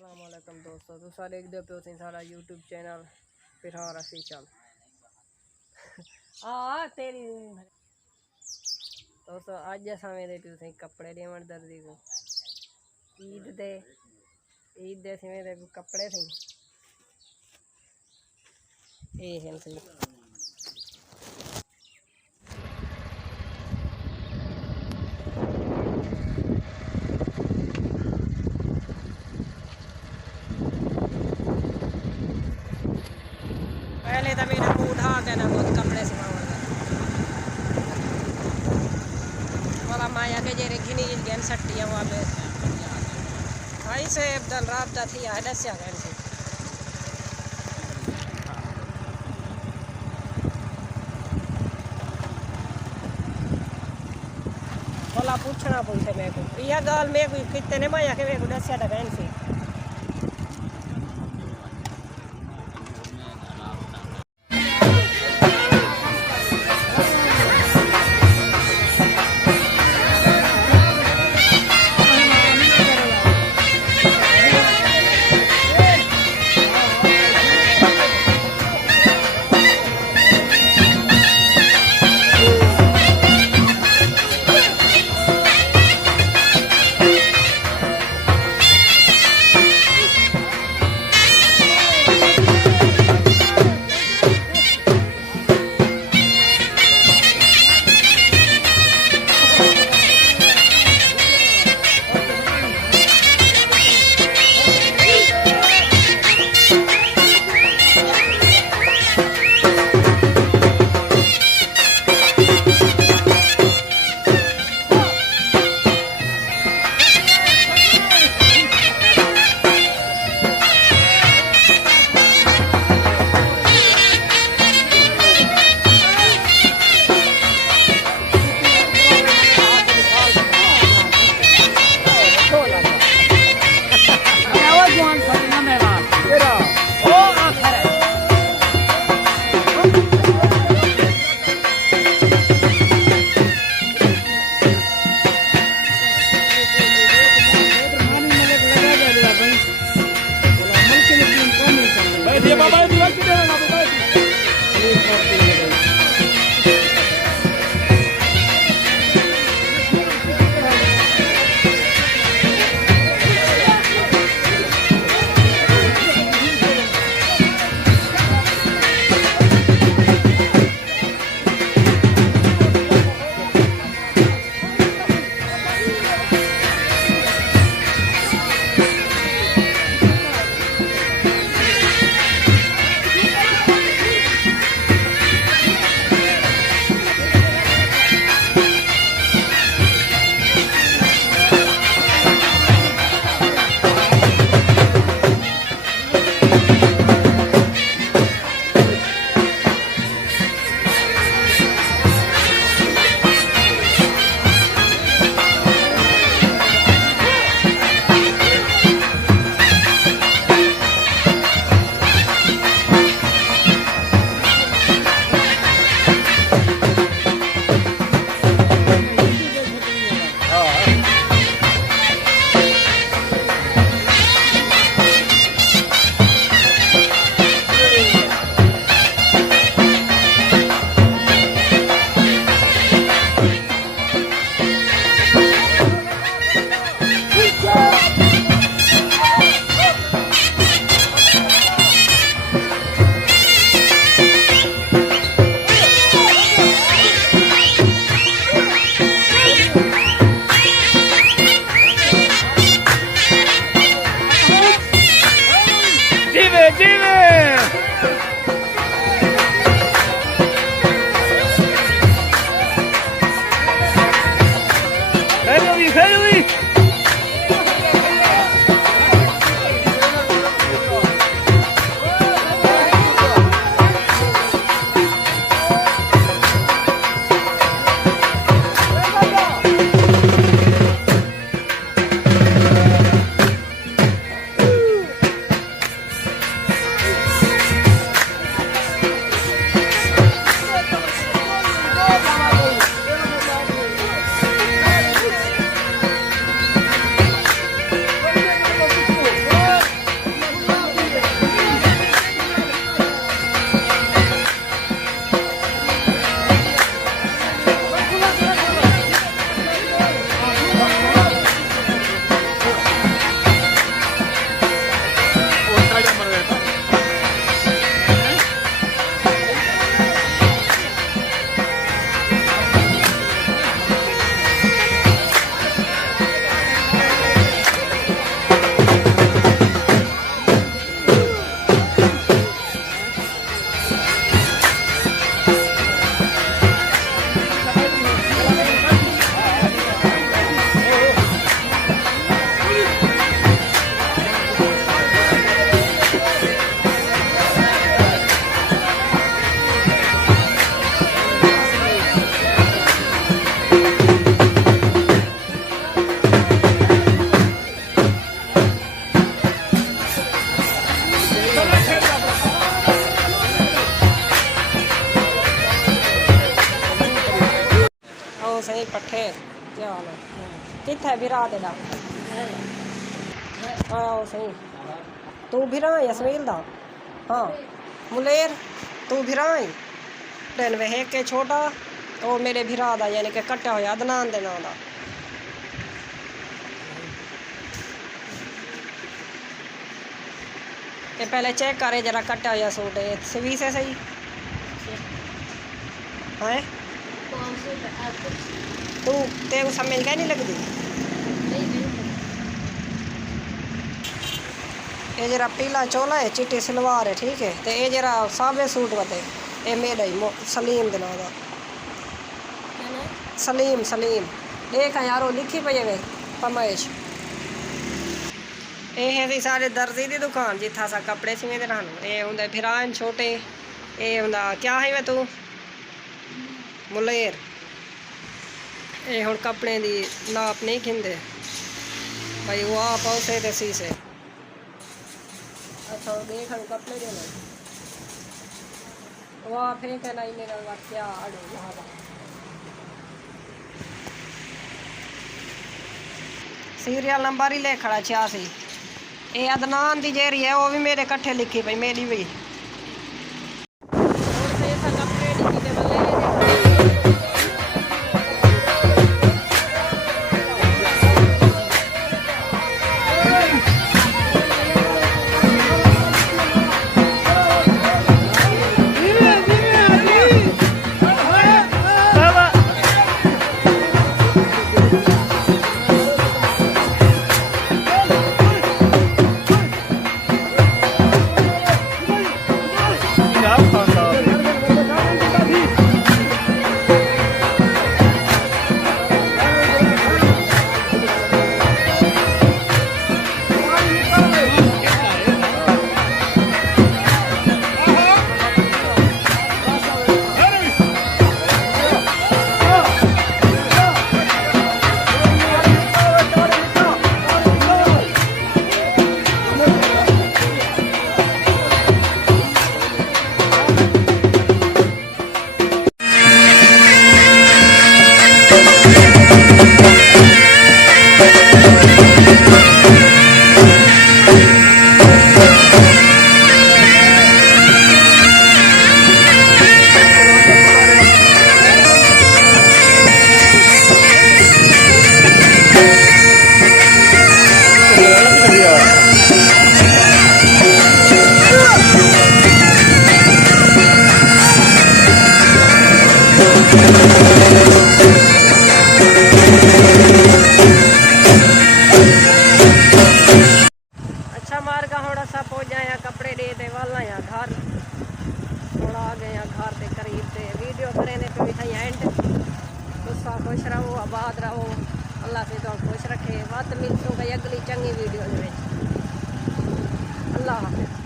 अस्सलामुअलैकुम दोस्तों, तो सारे एक दो पे सारा यूट्यूब चैनल परहार ऑफिशियल आ तेरी दोस्तों अज अस पे कपड़े लेवन दर्जी को ईद दे सिवें कपड़े थे ये हैं सी पहले तो मेरा मुँह ढा के ना बहुत कपड़े सिखावा वाला माया के जेरे घिनी गन सट्टियाँ वाले भाई से दल रात दा थी आए दस्या गन से भला पूछना पूछे मेरे को यह गाल मेरे को कितने माया के मेरे को दस्या दा गन से हाल कित्थे बिरा तेरा आओ सही तू बिरा यसमील दा हाँ मुलेर तू बिरा दिन वे के छोटा वो मेरे बिरा दा यानी कि कट्टा होया अदनान दे नां दा ये पहले चेक करे जरा कट्टा होया सूट है सवी से सही है तू तेरे समझ क्या नहीं लगती ये जरा पीला चोला है चिट्टी सलवार है ठीक है तो ये जरा साबे सूट बते ये मेरा ही सलीम दिना दा सलीम सलीम देख यारो लिखी पई है फरमाइश ये है सारे दर्जी की दुकान जिथा सा कपड़े सीवेंदे रहन ये हुंदे फिरान छोटे ये हुंदा क्या है वे तू मुलेर ये हुण कपड़े दी नाप नहीं खिंदे भाई वो आप उसे ते सी से अच्छा देख हम कपड़े दे ना वो फेंक ना इन्हें ना क्या आड़ो वहाँ का सीरियल नंबर ही ले खड़ा 86 ये अदनान दी जेरी है वो भी मेरे कट्ठे लिखी पई मेरी भी कपड़े दे वाला या घर थोड़ा आ गए घर के करीब से वीडियो करें तो भी सही एंड गुस्सा खुश रहो आबाद रहो अल्लाह से तो खुश रखे बात मिलतों गई अगली चंगी वीडियो अल्लाह हाफिज़।